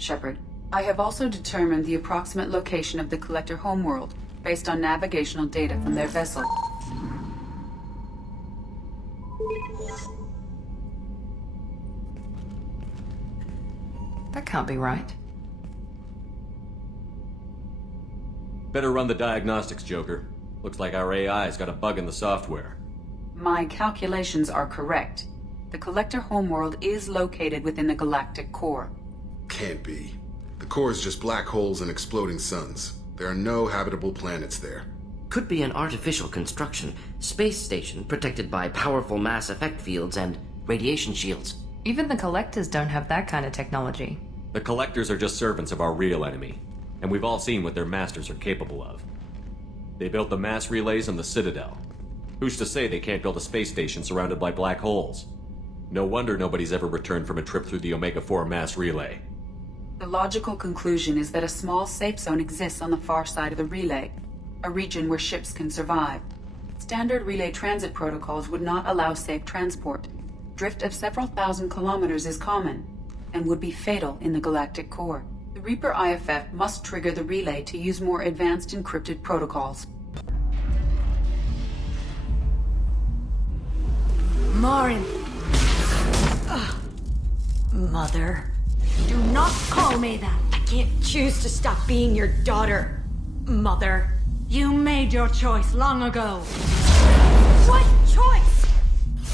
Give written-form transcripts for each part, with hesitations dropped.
Shepard. I have also determined the approximate location of the Collector homeworld based on navigational data from their vessel. That can't be right. Better run the diagnostics, Joker. Looks like our AI's got a bug in the software. My calculations are correct. The Collector homeworld is located within the galactic core. Can't be. The core is just black holes and exploding suns. There are no habitable planets there. Could be an artificial construction, space station protected by powerful mass effect fields and radiation shields. Even the Collectors don't have that kind of technology. The Collectors are just servants of our real enemy, and we've all seen what their masters are capable of. They built the mass relays on the Citadel. Who's to say they can't build a space station surrounded by black holes? No wonder nobody's ever returned from a trip through the Omega-4 mass relay. The logical conclusion is that a small safe zone exists on the far side of the relay, a region where ships can survive. Standard relay transit protocols would not allow safe transport. Drift of several thousand kilometers is common, and would be fatal in the galactic core. The Reaper IFF must trigger the relay to use more advanced encrypted protocols. Marin. Mother. Do not call me that. I can't choose to stop being your daughter. Mother. You made your choice long ago. What choice?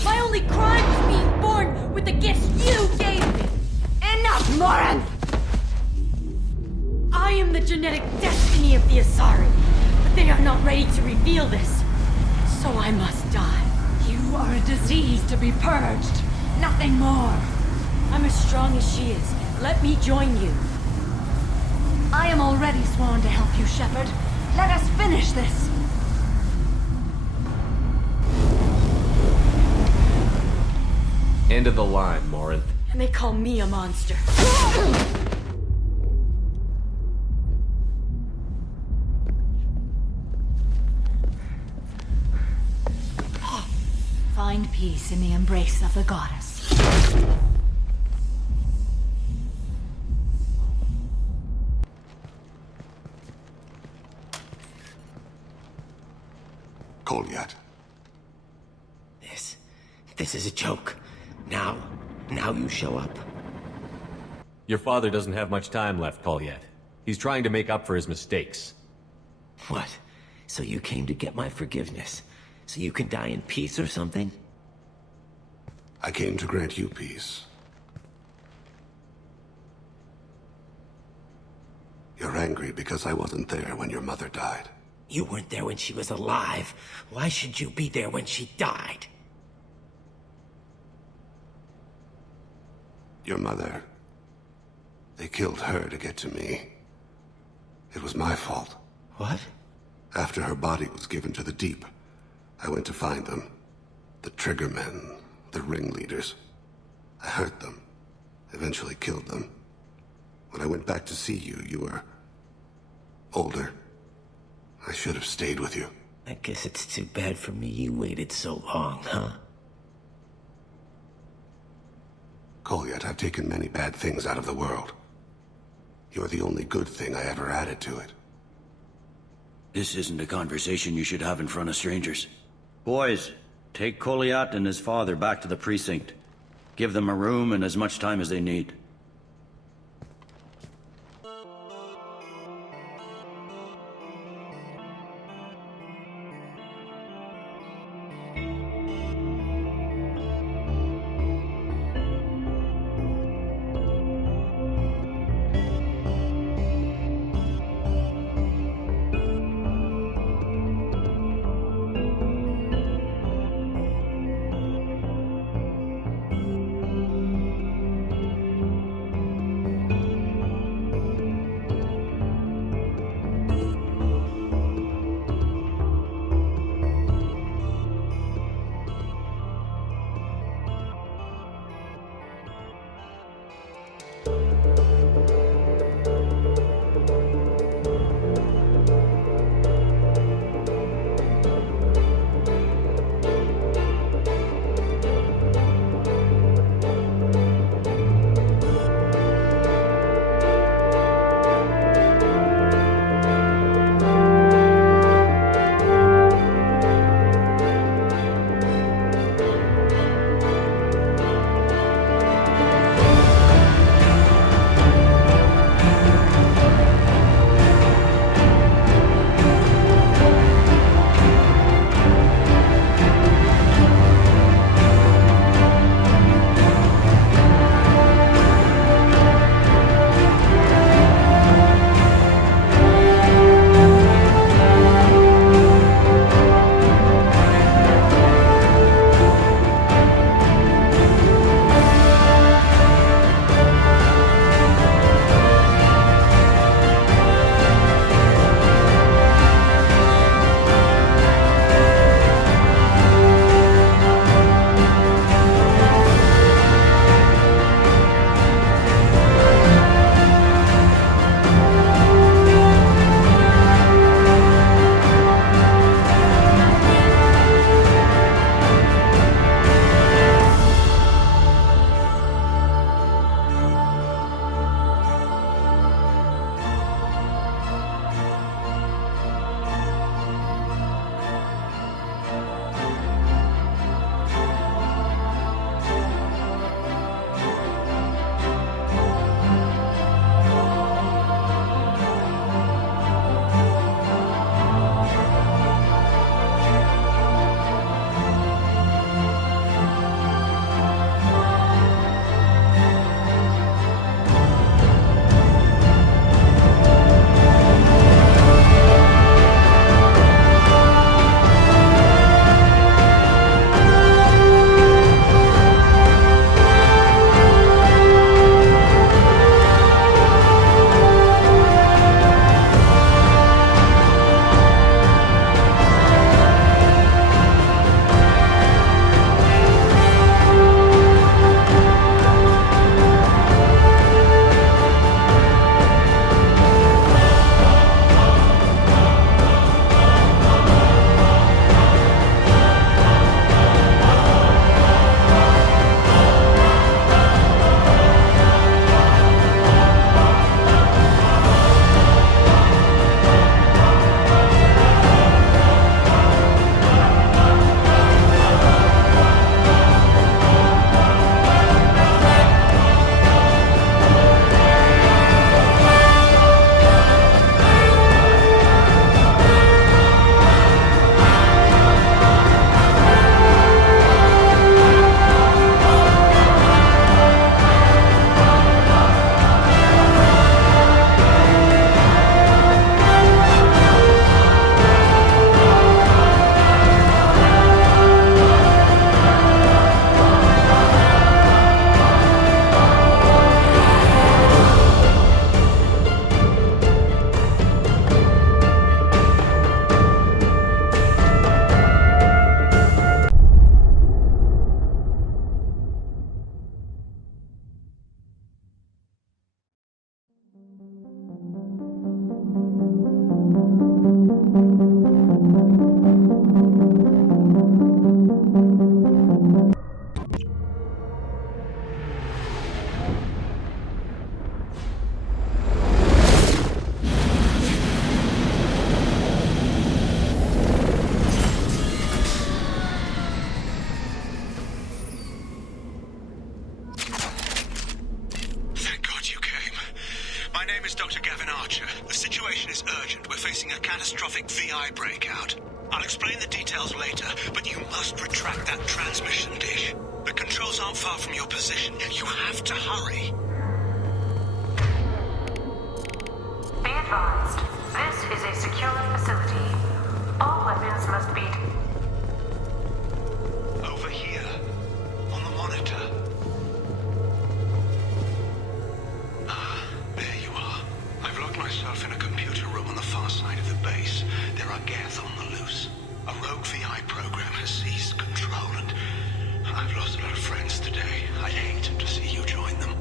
My only crime was being born with the gifts you gave me. Enough, Marin! I am the genetic destiny of the Asari, but they are not ready to reveal this. So I must die. You are a disease to be purged. Nothing more. I'm as strong as she is. Let me join you. I am already sworn to help you, Shepard. Let us finish this. End of the line, Morinth. And they call me a monster. Find peace in the embrace of the goddess. Kolyat. This is a joke. Now you show up. Your father doesn't have much time left, Kolyat. He's trying to make up for his mistakes. What? So you came to get my forgiveness? So you can die in peace or something? I came to grant you peace. You're angry because I wasn't there when your mother died. You weren't there when she was alive. Why should you be there when she died? Your mother... They killed her to get to me. It was my fault. What? After her body was given to the deep, I went to find them. The triggermen, the ringleaders. I hurt them. Eventually killed them. When I went back to see you, you were... older. I should have stayed with you. I guess it's too bad for me you waited so long, huh? Kolyat, I've taken many bad things out of the world. You're the only good thing I ever added to it. This isn't a conversation you should have in front of strangers. Boys, take Kolyat and his father back to the precinct. Give them a room and as much time as they need. is Dr. Gavin Archer. The situation is urgent. We're facing a catastrophic VI breakout. I'll explain the details later, but you must retract that transmission dish. The controls aren't far from your position. You have to hurry. Be advised, this is a secure facility. All weapons must be... Over here, on the monitor. There you are. I've locked myself in a computer room on the far side of the base. There are Geth on the loose. A rogue VI program has seized control, and I've lost a lot of friends today. I'd hate to see you join them.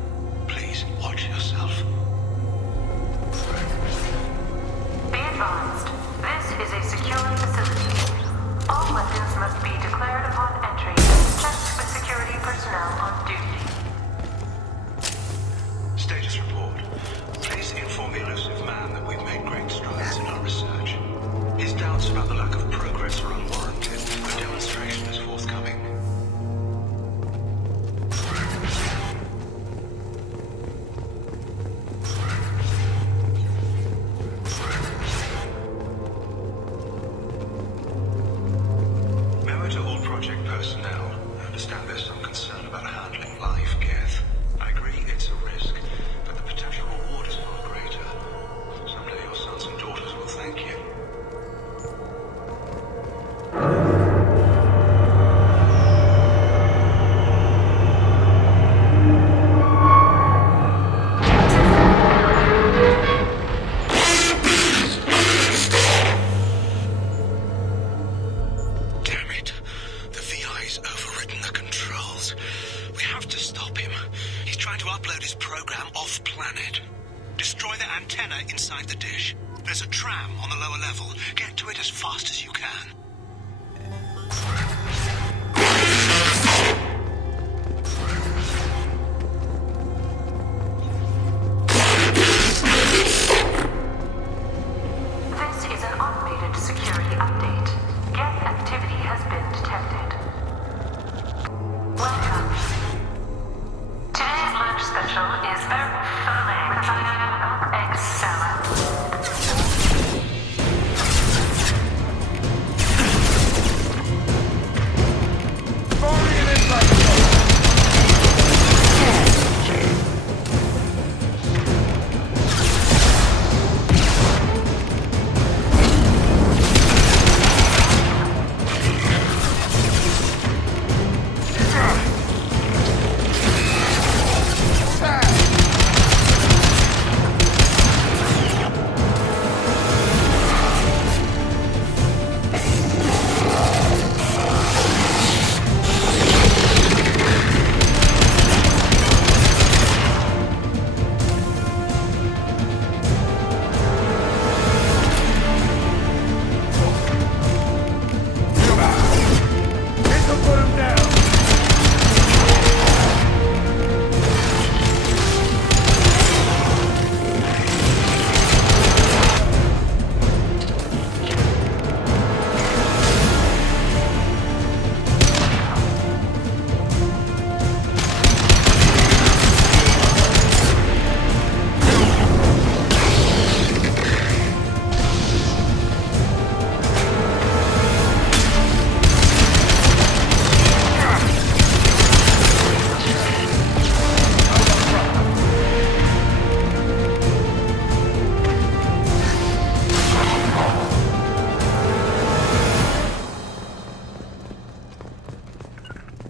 Please, watch yourself. Be advised, this is a secure facility. All weapons must be declared upon entry and checked with security personnel on duty. Status report. Please inform the elusive man that we've made great strides in our research. His doubts about the lack of progress are unwarranted. A demonstration is forthcoming. Memo to all project personnel. I understand there's some concern about handling live Geth. I agree it's a risk, but the potential reward is far greater. Someday your sons and daughters will thank you. Damn it. The VI's overridden the controls. We have to stop him. He's trying to upload his program off-planet. Destroy the antenna inside the dish. There's a tram on the lower level. Get to it as fast as you can. This is an automated security update. Geth activity has been detected. Welcome. Today's lunch special is very filling with egg salad.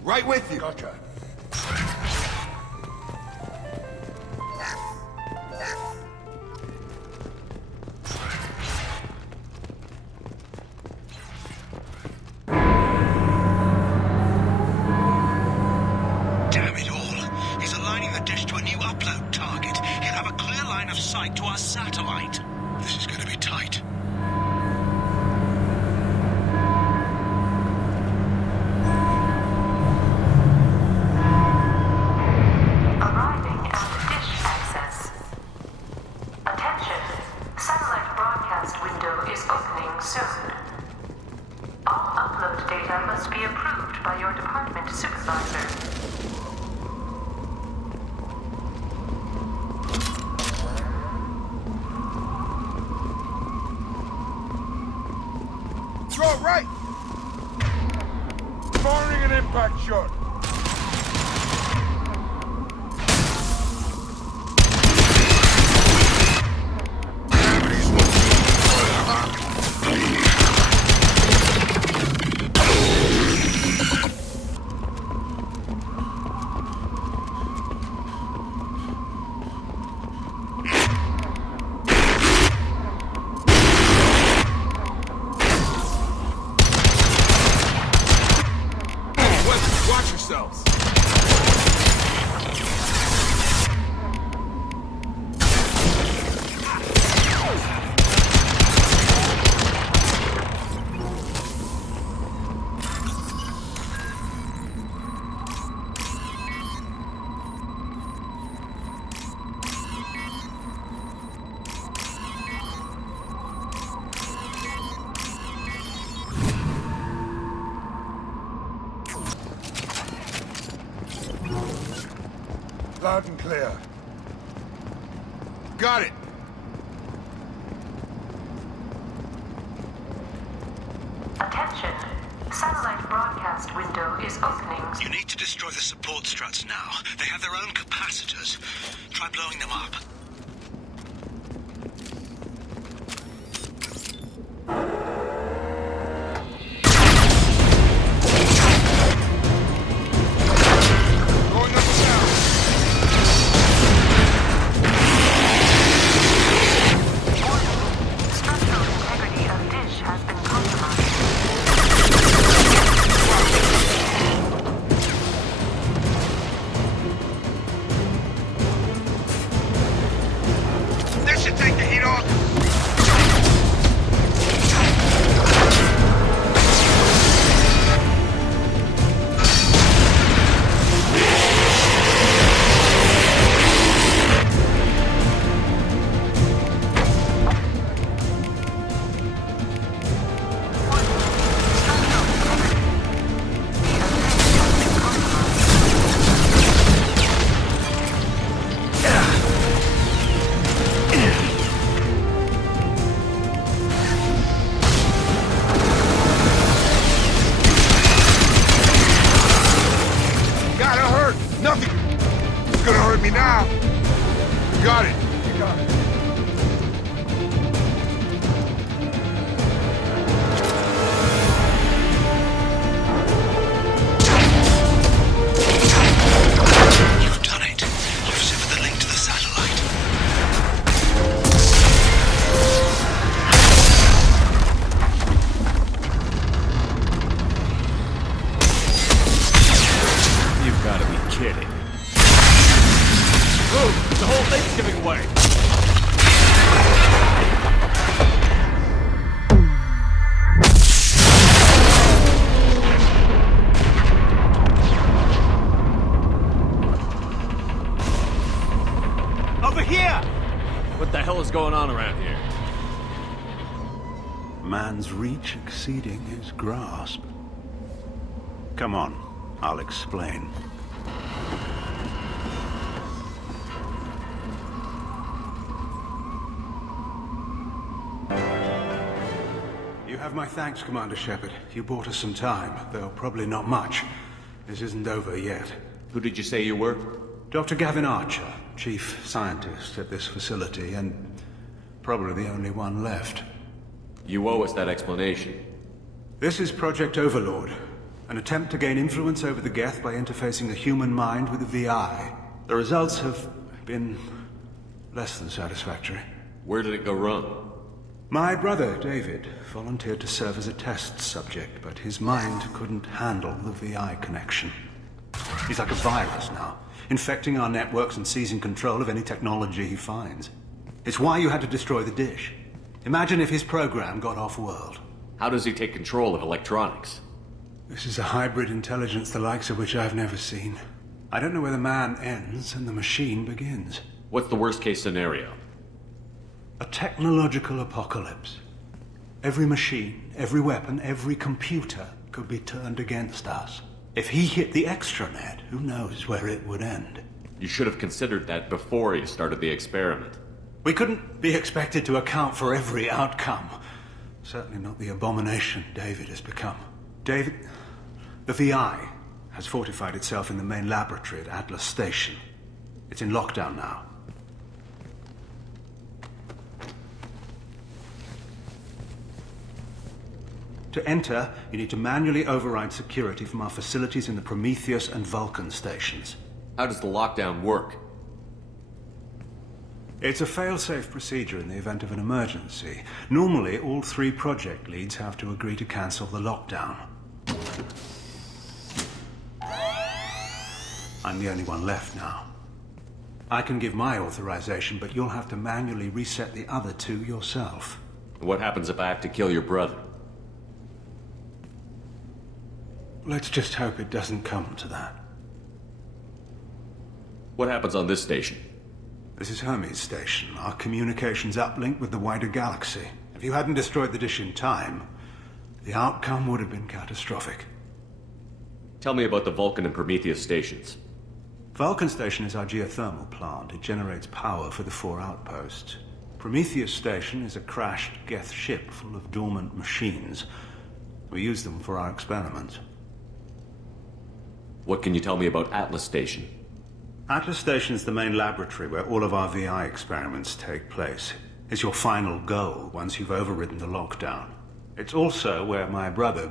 Right with you. Gotcha. Damn it all. He's aligning the dish to a new upload target. He'll have a clear line of sight to our satellite. This is going to be tight. Arriving at dish access. Attention. Satellite broadcast window is opening soon. All upload data must be approved by your department supervisor. Loud and clear. Got it. Attention. Satellite broadcast window is opening. You need to destroy the support struts now. They have their own capacitors. Try blowing them up. Going on around here? Man's reach exceeding his grasp. Come on, I'll explain. You have my thanks, Commander Shepard. You bought us some time, though probably not much. This isn't over yet. Who did you say you were? Dr. Gavin Archer, chief scientist at this facility, and probably the only one left. You owe us that explanation. This is Project Overlord, an attempt to gain influence over the Geth by interfacing the human mind with the VI. The results have been less than satisfactory. Where did it go wrong? My brother, David, volunteered to serve as a test subject, but his mind couldn't handle the VI connection. He's like a virus now, infecting our networks and seizing control of any technology he finds. It's why you had to destroy the dish. Imagine if his program got off-world. How does he take control of electronics? This is a hybrid intelligence the likes of which I've never seen. I don't know where the man ends and the machine begins. What's the worst-case scenario? A technological apocalypse. Every machine, every weapon, every computer could be turned against us. If he hit the extranet, who knows where it would end? You should have considered that before you started the experiment. We couldn't be expected to account for every outcome. Certainly not the abomination David has become. David, the VI has fortified itself in the main laboratory at Atlas Station. It's in lockdown now. To enter, you need to manually override security from our facilities in the Prometheus and Vulcan stations. How does the lockdown work? It's a fail-safe procedure in the event of an emergency. Normally, all 3 project leads have to agree to cancel the lockdown. I'm the only one left now. I can give my authorization, but you'll have to manually reset the other two yourself. What happens if I have to kill your brother? Let's just hope it doesn't come to that. What happens on this station? This is Hermes Station, our communications uplink with the wider galaxy. If you hadn't destroyed the dish in time, the outcome would have been catastrophic. Tell me about the Vulcan and Prometheus stations. Vulcan Station is our geothermal plant. It generates power for the 4 outposts. Prometheus Station is a crashed Geth ship full of dormant machines. We use them for our experiments. What can you tell me about Atlas Station? Atlas Station is the main laboratory where all of our VI experiments take place. It's your final goal once you've overridden the lockdown. It's also where my brother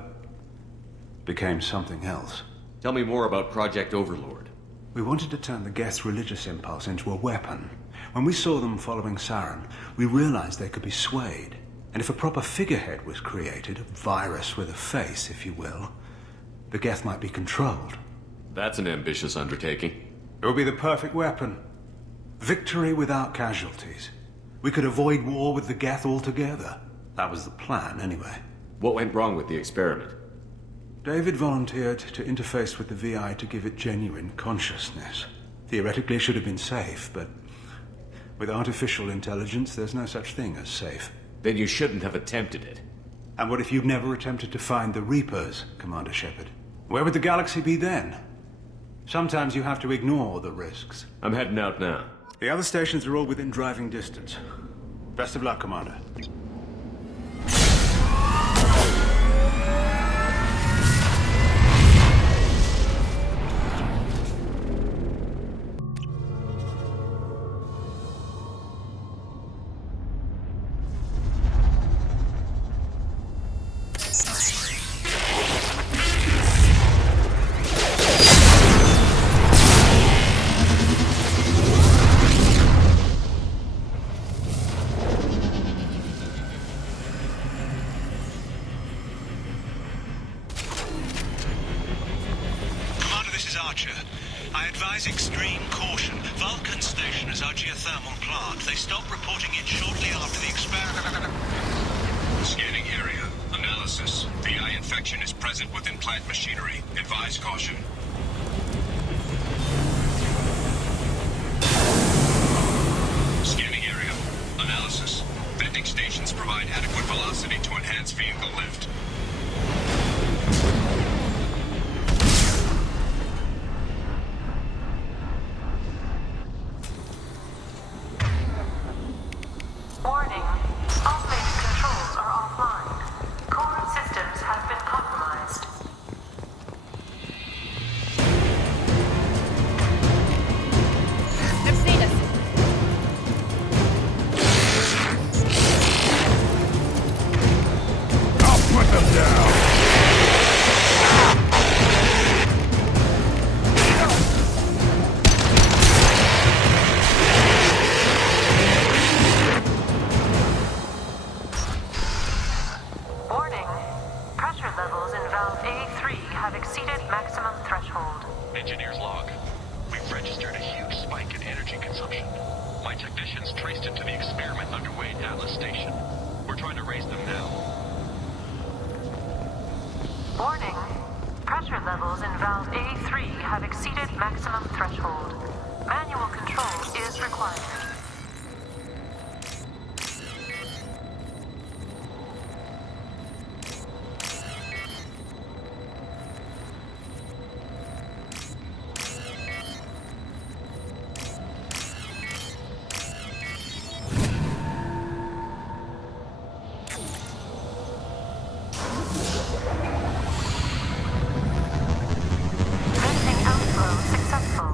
became something else. Tell me more about Project Overlord. We wanted to turn the Geth's religious impulse into a weapon. When we saw them following Saren, we realized they could be swayed. And if a proper figurehead was created, a virus with a face, if you will, the Geth might be controlled. That's an ambitious undertaking. It would be the perfect weapon. Victory without casualties. We could avoid war with the Geth altogether. That was the plan, anyway. What went wrong with the experiment? David volunteered to interface with the VI to give it genuine consciousness. Theoretically, it should have been safe, but with artificial intelligence, there's no such thing as safe. Then you shouldn't have attempted it. And what if you'd never attempted to find the Reapers, Commander Shepard? Where would the galaxy be then? Sometimes you have to ignore the risks. I'm heading out now. The other stations are all within driving distance. Best of luck, Commander. Extreme caution. Vulcan Station is our geothermal plant. They stopped reporting it shortly after the experiment. Scanning area. Analysis. VI infection is present within plant machinery. Advise caution. Scanning area. Analysis. Vending stations provide adequate velocity to enhance vehicle lift. Warning. All base controls are offline. Core systems have been compromised. They've seen us. I'll put them down! Warning. Pressure levels in valve A3 have exceeded maximum threshold. Engineer's log. We've registered a huge spike in energy consumption. My technicians traced it to the experiment underway at Atlas Station. We're trying to raise them now. Warning. Pressure levels in valve A3 have exceeded maximum threshold. Manual control is required. Venting outflow successful.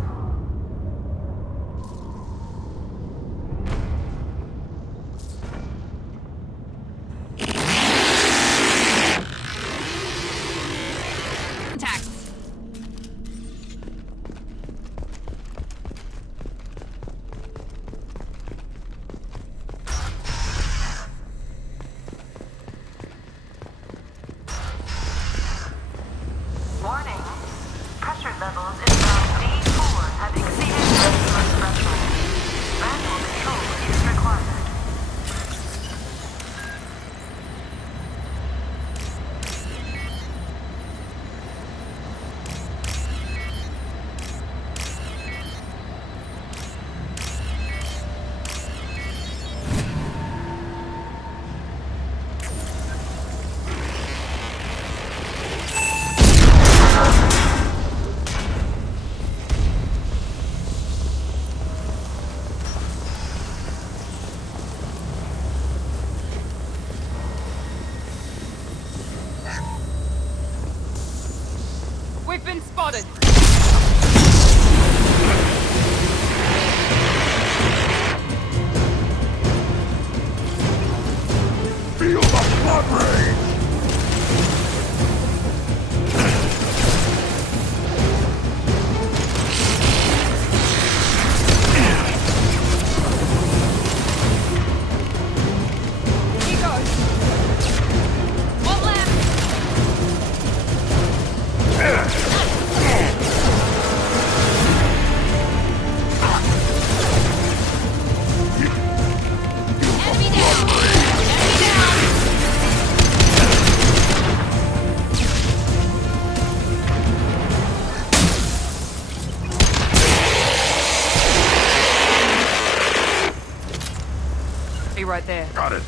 right there. Got it.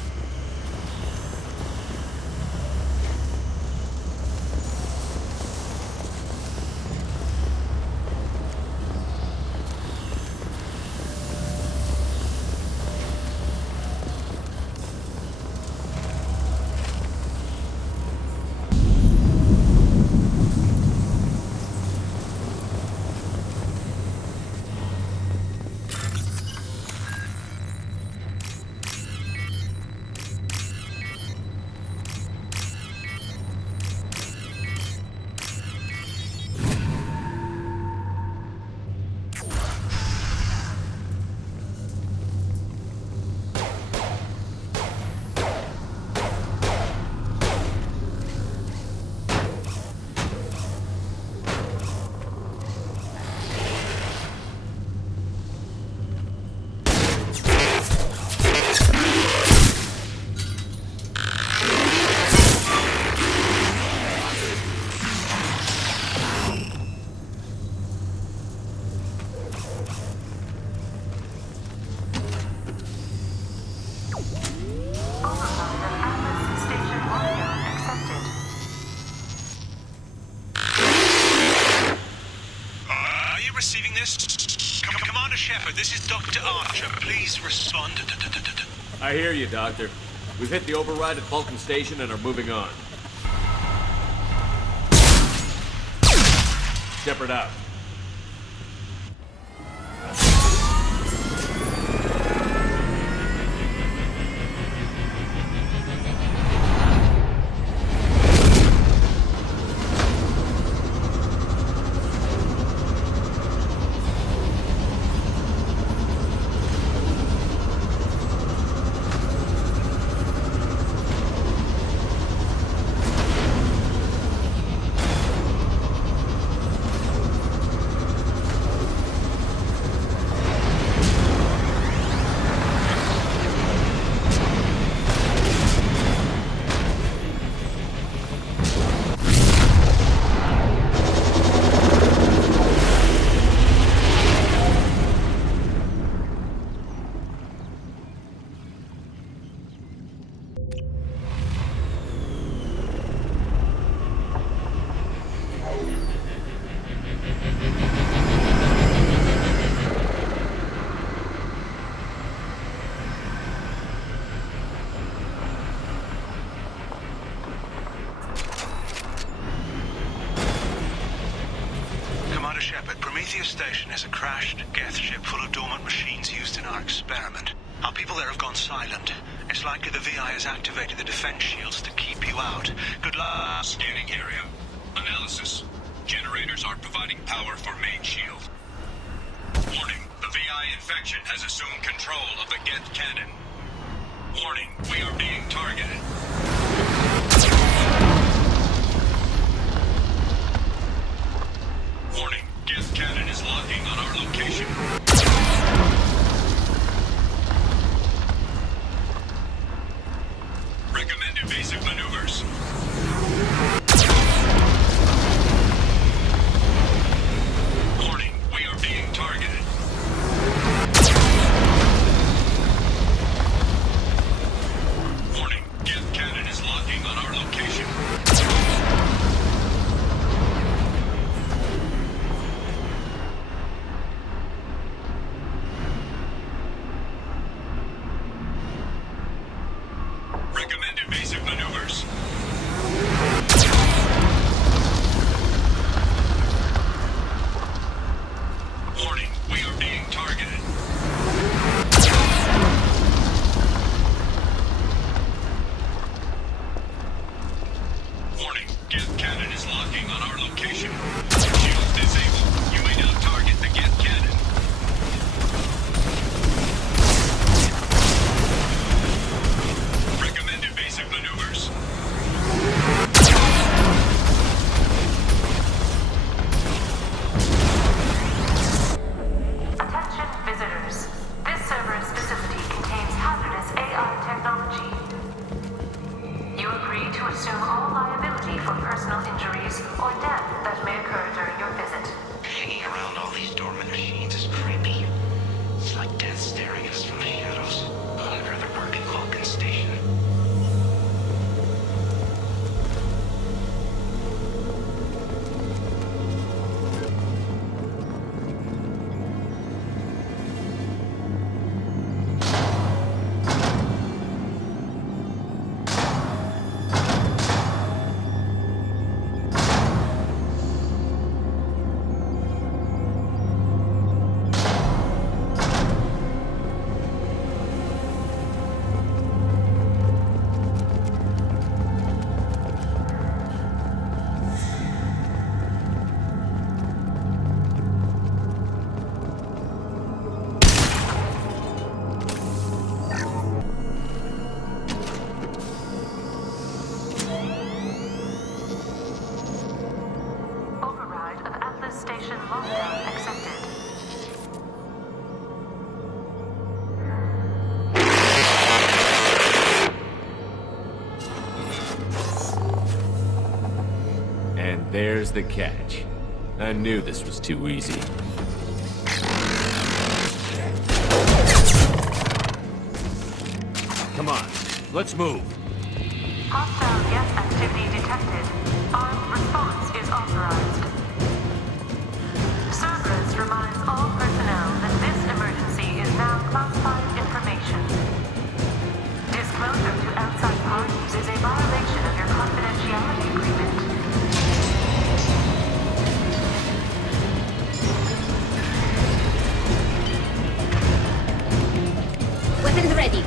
Receiving this? Commander Shepard, this is Dr. Archer. Please respond. I hear you, Doctor. We've hit the override at Vulcan Station and are moving on. Shepard out. Station is a crashed Geth ship full of dormant machines used in our experiment. Our people there have gone silent. It's likely the VI has activated the defense shields to keep you out. Good luck. Scanning area. Analysis. Generators are providing power for main shield. Warning. The VI infection has assumed control of the Geth cannon. Warning. We are being targeted. Warning. Geth cannon is locking on our location. Recommend evasive maneuvers. Warning, we are being targeted. Warning, Geth cannon is locking on our location. Here's the catch. I knew this was too easy. Come on, let's move. Hostile guest activity detected. Armed response is authorized. Cerberus reminds all personnel that this emergency is now classified information. Disclosure to outside parties is a violation of your confidentiality agreement. Weapons ready.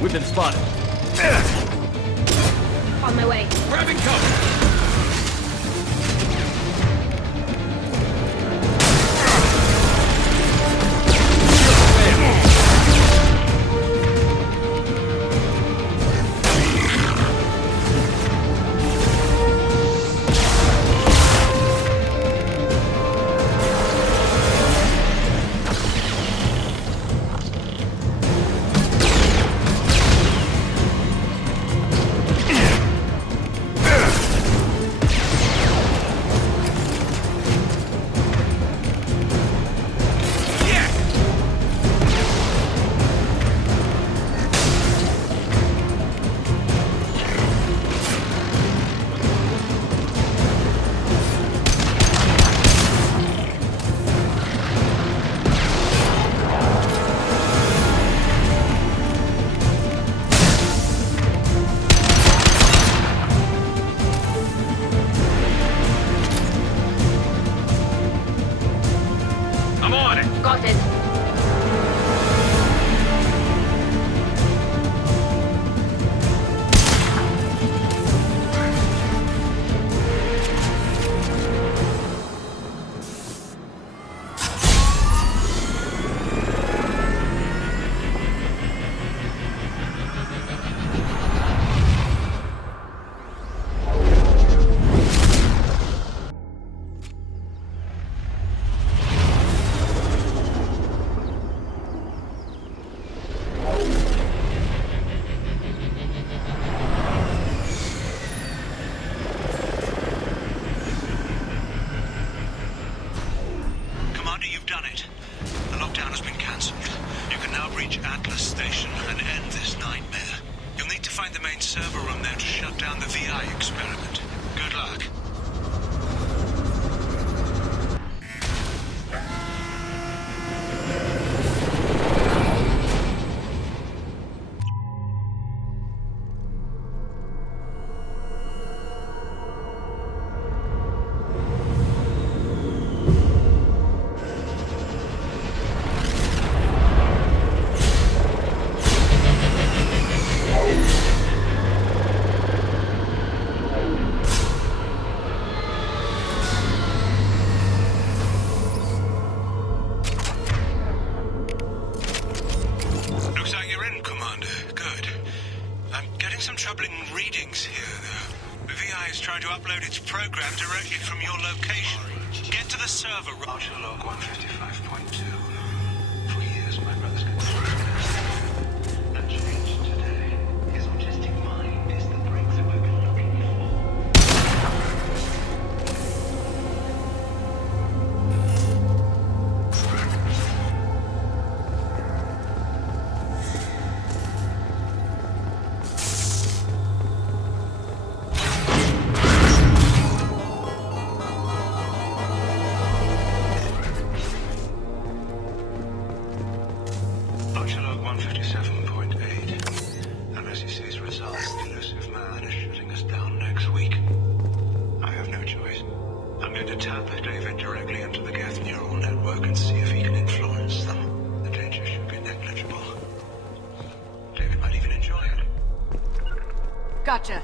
We've been spotted. On my way. Grabbing cover! Atlas station and end this nightmare. You'll need to find the main server room there to shut down the VI experiment. Good luck. Gotcha.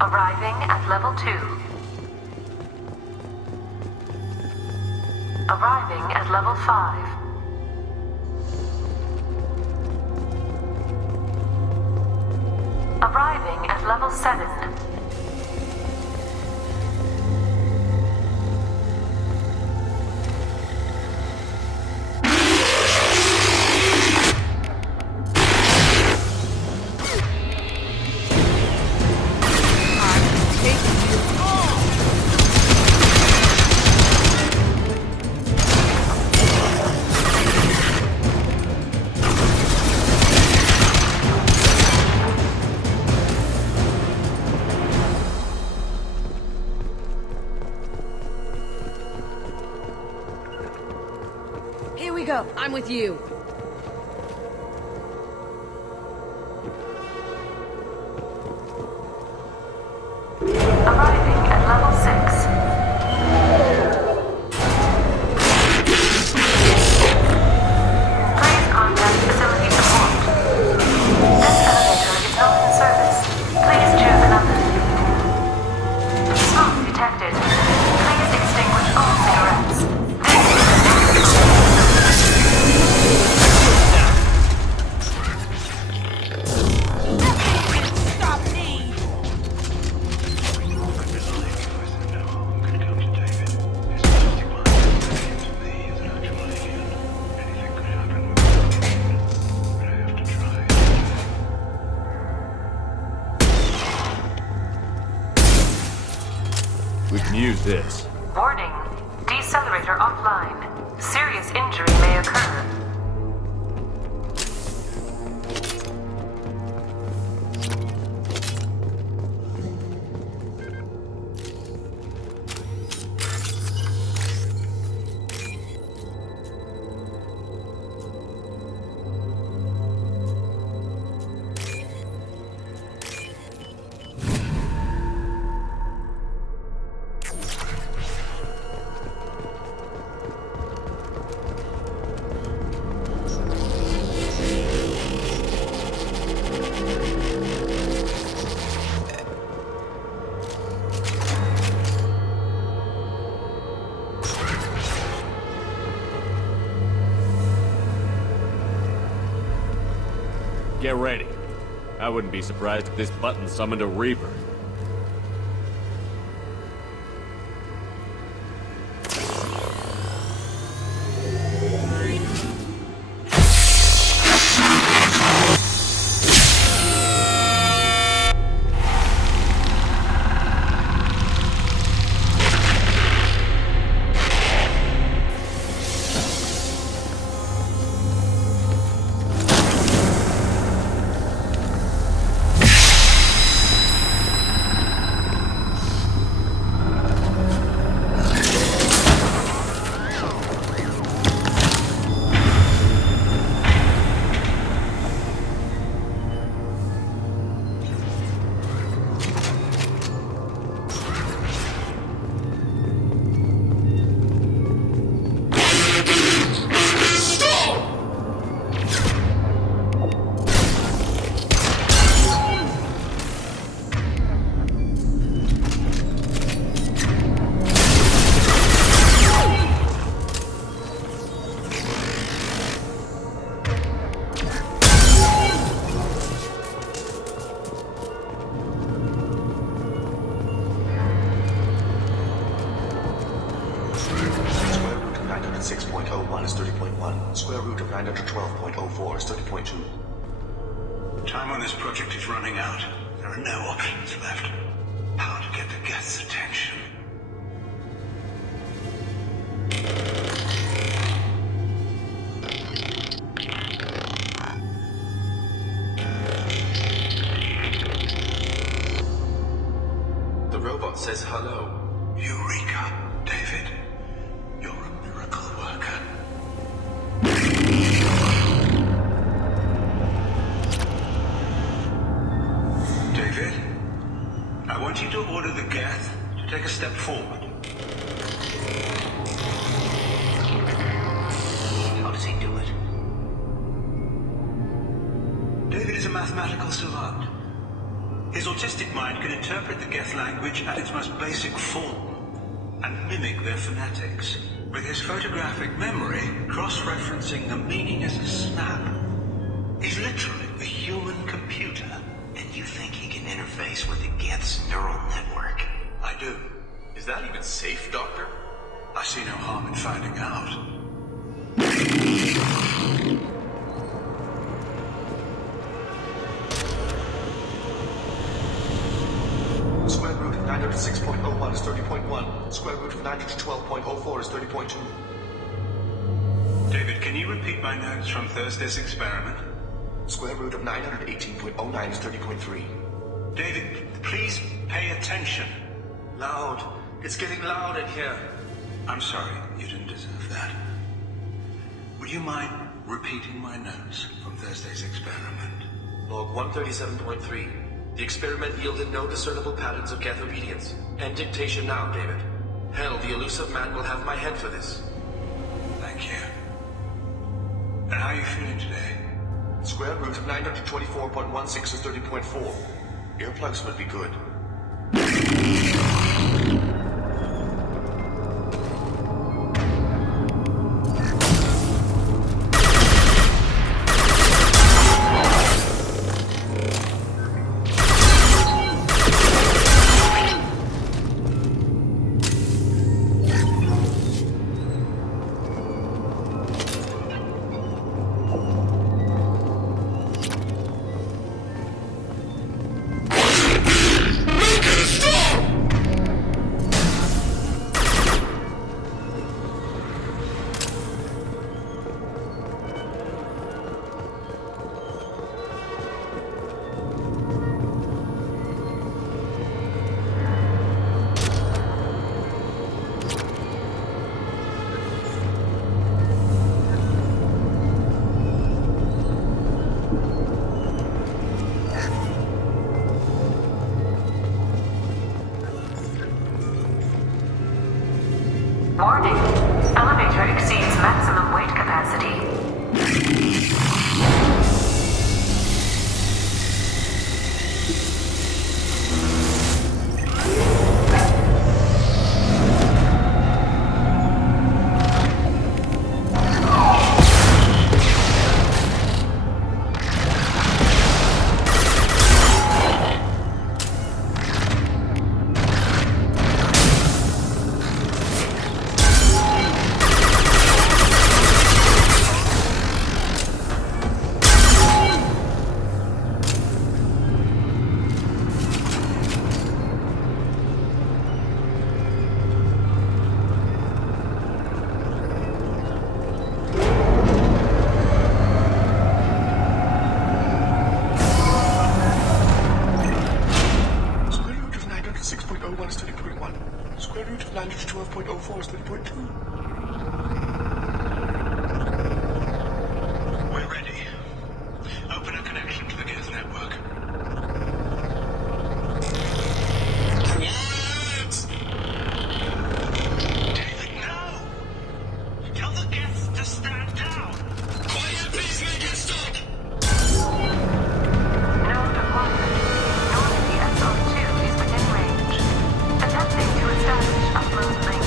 Arriving at level 2. Arriving at level 5. Arriving at level 7. Here we go. I'm with you. Arriving at level 6. Please contact facility support. This elevator is not in service. Please choose another. Smoke detected. Please extinguish all cigarettes. We can use this. Warning. Decelerator offline. Serious injury may occur. Get ready. I wouldn't be surprised if this button summoned a Reaper. 906.01 is 30.1. Square root of 912.04 is 30.2. Time on this project is running out. There are no options left. How to get the guest's attention. The robot says hello. Eureka, David. You're a miracle worker. David, I want you to order the Geth to take a step forward. How does he do it? David is a mathematical savant. His autistic mind can interpret the Geth language at its most basic form and mimic their phonetics, with his photographic memory cross-referencing the meaning as a snap. He's literally a human computer. And you think he can interface with the Geth's neural network? I do. Is that even safe, Doctor? I see no harm in finding out. Square root of 906.01 is 30.1. Square root of 912.04 is 30.2. David, can you repeat my notes from Thursday's experiment? Square root of 918.09 is 30.3. David, please pay attention. Loud. It's getting loud in here. I'm sorry, you didn't deserve that. Would you mind repeating my notes from Thursday's experiment? Log 137.3. The experiment yielded no discernible patterns of Geth obedience. End dictation now, David. Hell, the elusive man will have my head for this. Thank you. And how are you feeling today? Square root of 924.16 is 30.4. Earplugs would be good. Warning. Elevator exceeds maximum weight capacity. Square root of 912.04 is 30.2. We're ready. Open a connection to the Geth network. What? David, no! Tell the Geth to stand down! Quiet, please make it stop! Node acquired. Normandy SO2 is within range. Attempting to establish upload link.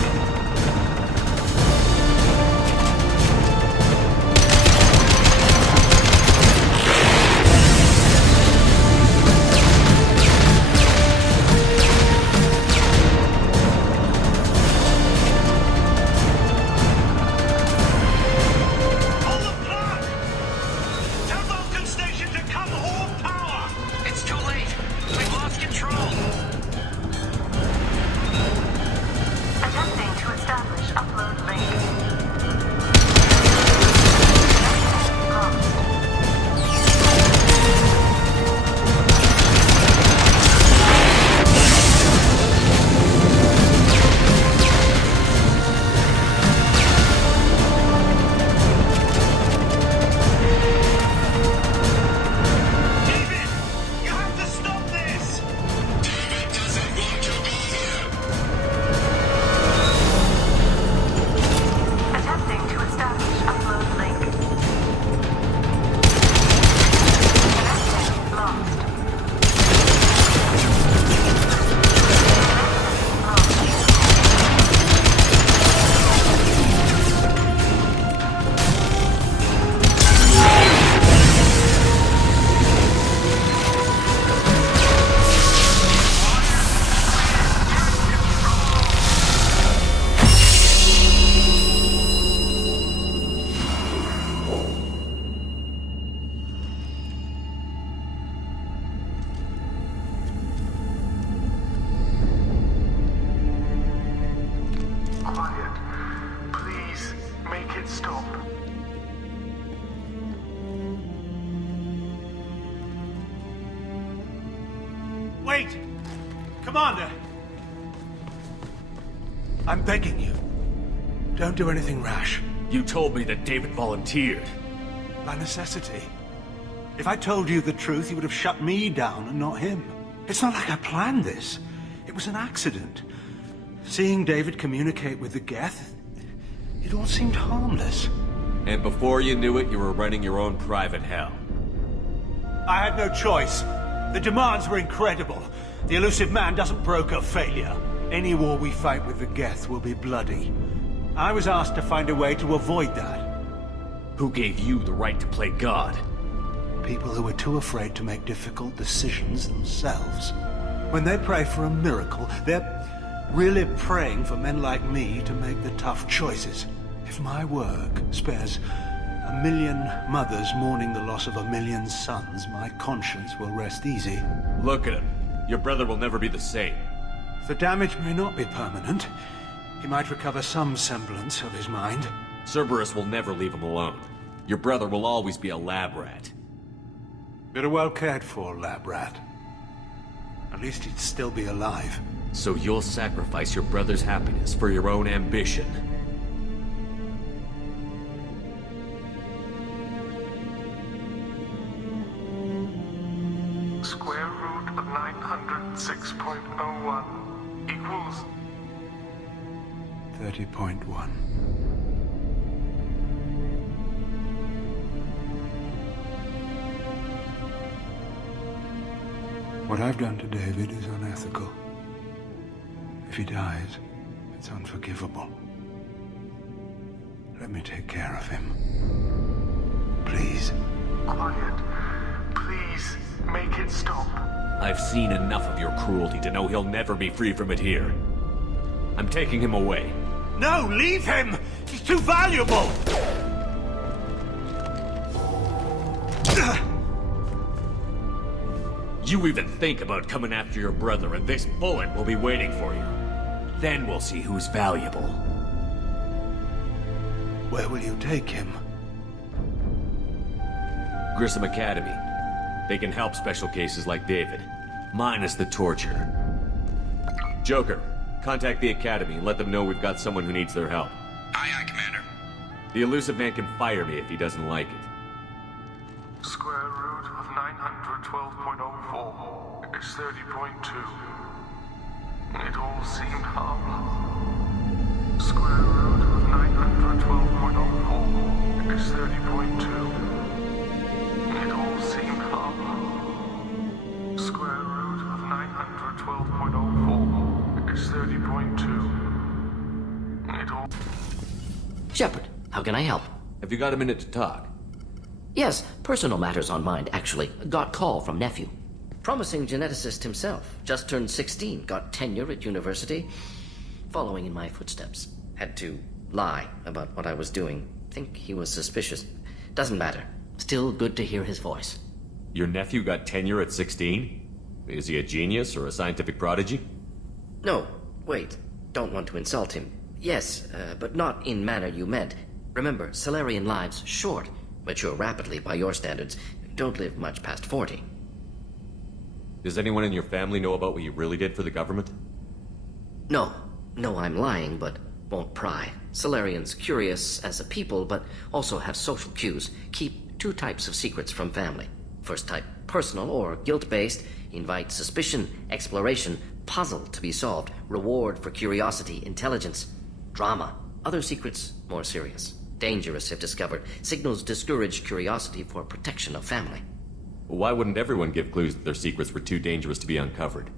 Commander! I'm begging you. Don't do anything rash. You told me that David volunteered. By necessity. If I told you the truth, you would have shut me down and not him. It's not like I planned this. It was an accident. Seeing David communicate with the Geth, it all seemed harmless. And before you knew it, you were running your own private hell. I had no choice. The demands were incredible. The elusive man doesn't broker failure. Any war we fight with the Geth will be bloody. I was asked to find a way to avoid that. Who gave you the right to play God? People who are too afraid to make difficult decisions themselves. When they pray for a miracle, they're really praying for men like me to make the tough choices. If my work spares 1 million mothers mourning the loss of 1 million sons, my conscience will rest easy. Look at him. Your brother will never be the same. The damage may not be permanent. He might recover some semblance of his mind. Cerberus will never leave him alone. Your brother will always be a lab rat. You're a well cared for lab rat. At least he'd still be alive. So you'll sacrifice your brother's happiness for your own ambition. Square root of 906.01 equals 30.1. What I've done to David is unethical. If he dies, it's unforgivable. Let me take care of him. Please. quiet. Please, make it stop. I've seen enough of your cruelty to know he'll never be free from it here. I'm taking him away. No, leave him! He's too valuable! You even think about coming after your brother, and this bullet will be waiting for you. Then we'll see who's valuable. Where will you take him? Grissom Academy. They can help special cases like David, minus the torture. Joker, contact the Academy and let them know we've got someone who needs their help. Aye, aye, Commander. The elusive man can fire me if he doesn't like it. Square root of 912.04 is 30.2. It all seemed harmless. Square root of 912.04 is 30.2. It all seemed harmless. Square root of 912.04 is 30.2. It all... Shepard, how can I help? Have you got a minute to talk? Yes, personal matters on mind, actually. Got call from nephew. Promising geneticist himself. Just turned 16, got tenure at university. Following in my footsteps. Had to lie about what I was doing. Think he was suspicious. Doesn't matter. Still good to hear his voice. Your nephew got tenure at 16? Is he a genius or a scientific prodigy? No, wait. Don't want to insult him. Yes, but not in manner you meant. Remember, Salarian lives short. Mature rapidly by your standards. Don't live much past 40. Does anyone in your family know about what you really did for the government? No. No, I'm lying, but won't pry. Salarians curious as a people, but also have social cues. Keep two types of secrets from family. First type, personal or guilt-based. Invite suspicion, exploration, puzzle to be solved. Reward for curiosity, intelligence. Drama. Other secrets, more serious. Dangerous if discovered. Signals discourage curiosity for protection of family. Why wouldn't everyone give clues that their secrets were too dangerous to be uncovered?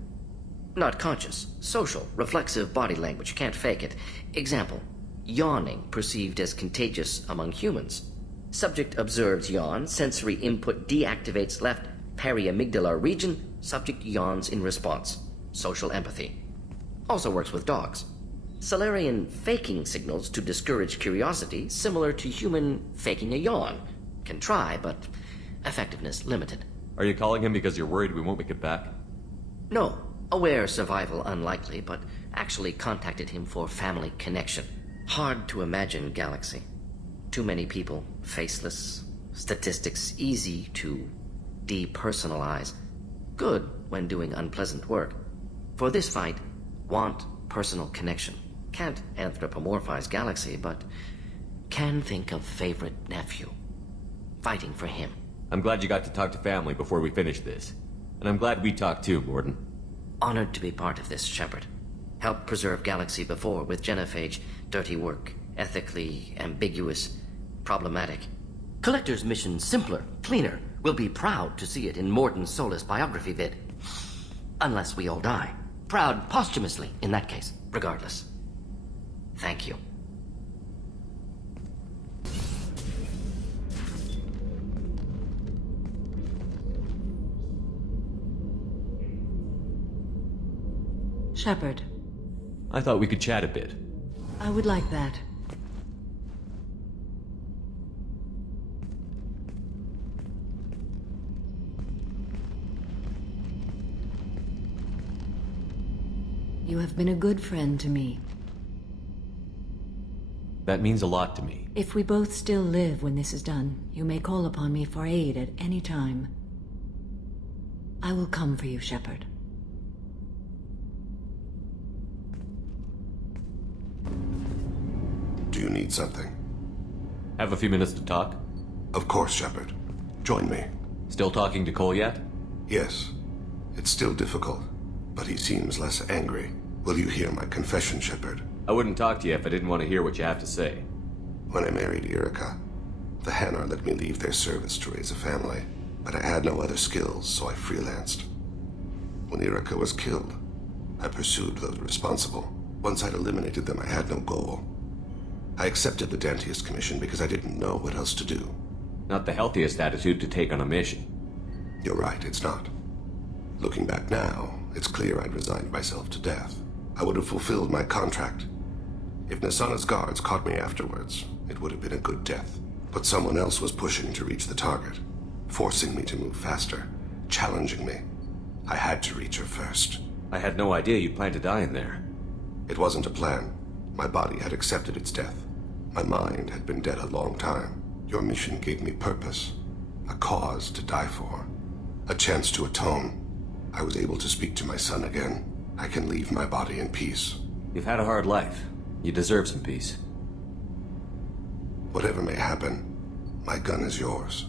Not conscious. Social. Reflexive body language. Can't fake it. Example. Yawning perceived as contagious among humans. Subject observes yawn. Sensory input deactivates left periamygdalar region. Subject yawns in response. Social empathy. Also works with dogs. Salarian faking signals to discourage curiosity, similar to human faking a yawn. Can try, but effectiveness limited. Are you calling him because you're worried we won't make it back? No. Aware survival unlikely, but actually contacted him for family connection. Hard to imagine galaxy. Too many people, faceless. Statistics easy to depersonalize. Good when doing unpleasant work. For this fight, want personal connection. Can't anthropomorphize galaxy, but can think of favorite nephew. Fighting for him. I'm glad you got to talk to family before we finish this. And I'm glad we talked too, Morden. Honored to be part of this, Shepard. Helped preserve Galaxy before with genophage, dirty work, ethically ambiguous, problematic. Collector's mission simpler, cleaner. We'll be proud to see it in Morden's Solus biography vid. Unless we all die. Proud posthumously, in that case, regardless. Thank you. Shepard. I thought we could chat a bit. I would like that. You have been a good friend to me. That means a lot to me. If we both still live when this is done, you may call upon me for aid at any time. I will come for you, Shepard. Do you need something? Have a few minutes to talk? Of course, Shepard. Join me. Still talking to Cole yet? Yes. It's still difficult, but he seems less angry. Will you hear my confession, Shepard? I wouldn't talk to you if I didn't want to hear what you have to say. When I married Erica, the Hanar let me leave their service to raise a family, but I had no other skills, so I freelanced. When Erica was killed, I pursued those responsible. Once I'd eliminated them, I had no goal. I accepted the Dantiest commission because I didn't know what else to do. Not the healthiest attitude to take on a mission. You're right, it's not. Looking back now, it's clear I'd resigned myself to death. I would have fulfilled my contract. If Nasana's guards caught me afterwards, it would have been a good death. But someone else was pushing to reach the target, forcing me to move faster, challenging me. I had to reach her first. I had no idea you'd plan to die in there. It wasn't a plan. My body had accepted its death. My mind had been dead a long time. Your mission gave me purpose, a cause to die for, a chance to atone. I was able to speak to my son again. I can leave my body in peace. You've had a hard life. You deserve some peace. Whatever may happen, my gun is yours.